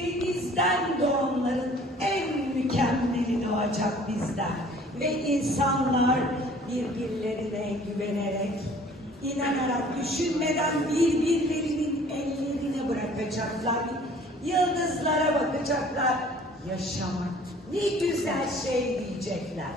denizden doğanların en mükemmeli doğacak bizden. Ve insanlar birbirlerine güvenerek, inanarak, düşünmeden birbirlerinin ellerine bırakacaklar. Yıldızlara bakacaklar. Yaşamak ne güzel şey diyecekler.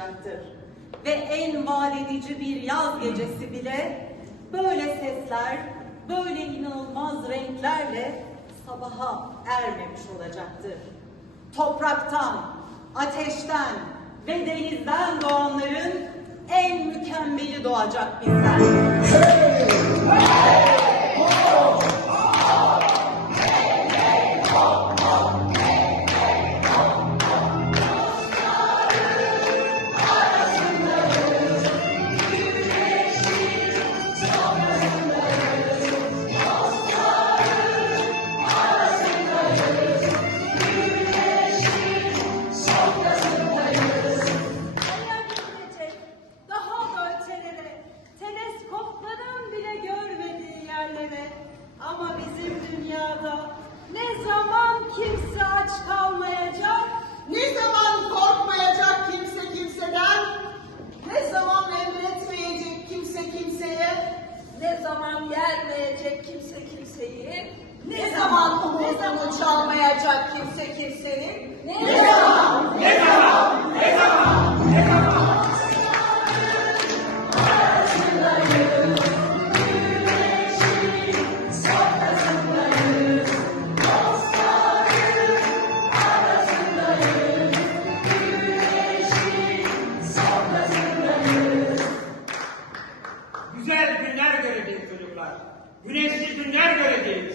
Olacaktır. Ve en vaat edici bir yaz gecesi bile böyle sesler, böyle inanılmaz renklerle sabaha ermemiş olacaktır. Topraktan, ateşten ve denizden doğanların en mükemmeli doğacak bizden. Dünyada ne zaman kimse aç kalmayacak, Ne zaman korkmayacak kimse kimseden, ne zaman emretmeyecek kimse kimseye, ne zaman yermeyecek kimse kimseyi, ne zaman umudunu çalmayacak kimse kimsenin, ne zaman Güneşli günler göreceğiz.